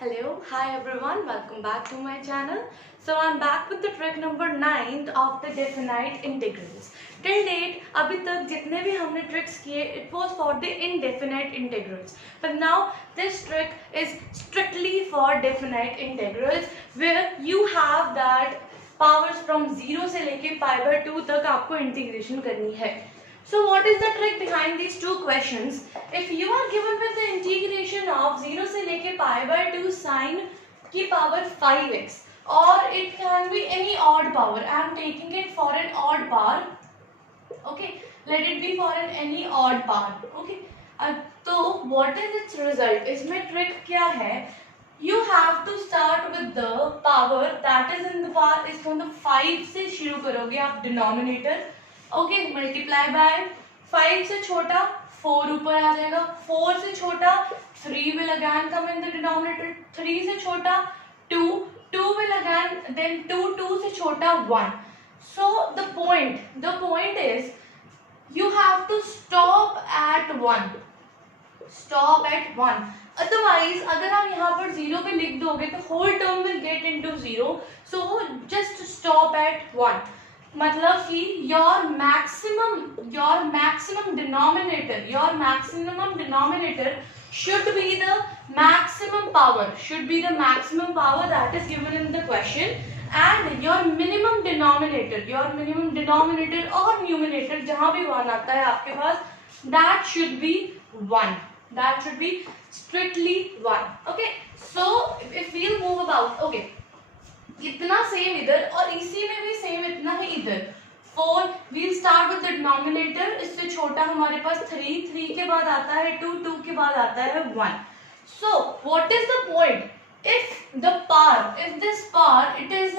Hello, hi everyone, welcome back to my channel. So I'm back with the trick number 9 of the definite integrals. Till date, अभी तक जितने भी हमने tricks किए, it was for the indefinite integrals. But now this trick is strictly for definite integrals, where you have that powers from 0 से लेके pi/2 तक आपको integration करनी है. So what is the trick behind these two questions? If you are given with the integration of 0 से लेके pi/2 sin की power 5x, or it can be any odd power. I am taking it for an odd power. Okay, let it be for any odd power. Okay. तो what is its result? इसमें trick क्या है? You have to start with the power that is in the power is from the 5 से शुरू करोगे आप denominator. Okay multiply by 5 से छोटा 4 ऊपर आ जाएगा, 4 से छोटा 3 will again come in the denominator, 3 से छोटा 2, 2 will again, then 2 से छोटा 1. So the point is you have to stop at 1. Stop at 1. Otherwise अगर आप यहाँ पर 0 पे लिख दोगे तो whole term will get into 0. So just stop at 1. मतलब कि your maximum denominator should be the maximum power that is given in the question, and your minimum denominator और numerator जहाँ भी 1 आता है आपके पास, that should be 1. That should be strictly 1. Okay, so if we'll move about, okay, इतना same इधर और इसी में भी सेम इतना ही इधर. 4 we'll start with the denominator. इससे छोटा हमारे पास 3 के बाद आता है 2 के बाद आता है 1. So what is the point? If this power it is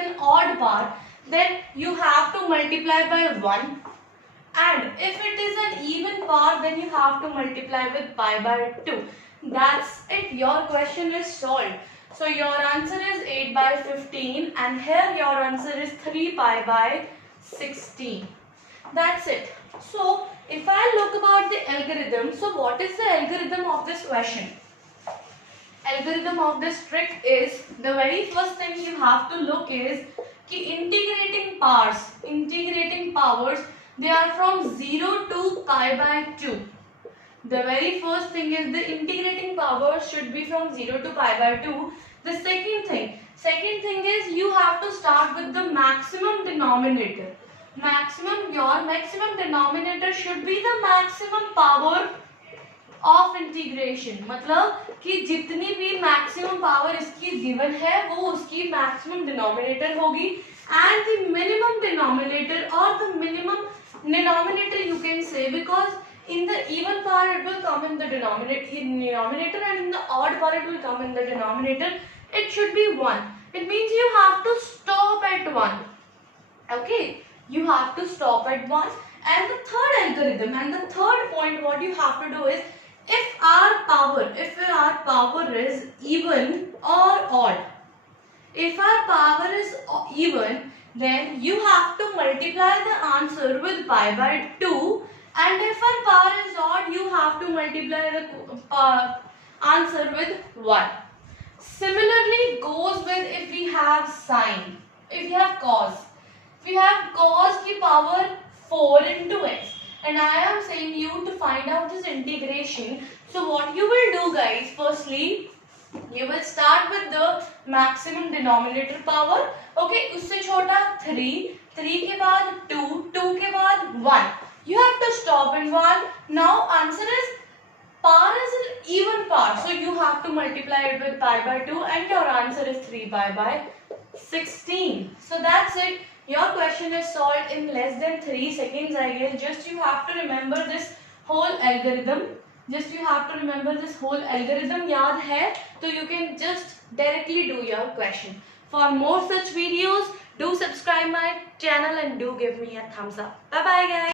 an odd power, then you have to multiply by 1. And if it is an even power, then you have to multiply with pi/2. That's it. Your question is solved. So your answer is 8/15, and here your answer is 3pi/16. That's it. So if I look about the algorithm, so what is the algorithm of this question? Algorithm of this trick is, the very first thing you have to look is कि integrating powers, they are from 0 to pi/2. The very first thing is the integrating power should be from 0 to pi/2. The second thing is you have to start with the maximum denominator. Your maximum denominator should be the maximum power of integration. मतलब कि जितनी भी maximum power इसकी given है वो उसकी maximum denominator होगी, and the minimum denominator or the minimum denominator you can say, because in the even power it will come in the denominator, and in the odd power it will come in the denominator. It should be 1. It means you have to stop at 1. Okay, you have to stop at 1. And the third algorithm and the third point what you have to do is, if our power is even or odd, if our power is even, then you have to multiply the answer with pi/2. And if our power is odd, you have to multiply the answer with 1. Similarly goes with if we have sine, if we have cos. We have cos की power 4 into x, and I am saying you to find out this integration. So what you will do guys, firstly you will start with the maximum denominator power. Okay, उससे छोटा 3 के बाद 2 के बाद 1. You have to stop in 1. Now answer is, power is an even power, so you have to multiply it with pi/2, and your answer is 3pi/16. So that's it. Your question is solved in less than 3 seconds, I guess. Just you have to remember this whole algorithm. याद है तो you can just directly do your question. For more such videos, do subscribe my channel and do give me a thumbs up. Bye bye guys.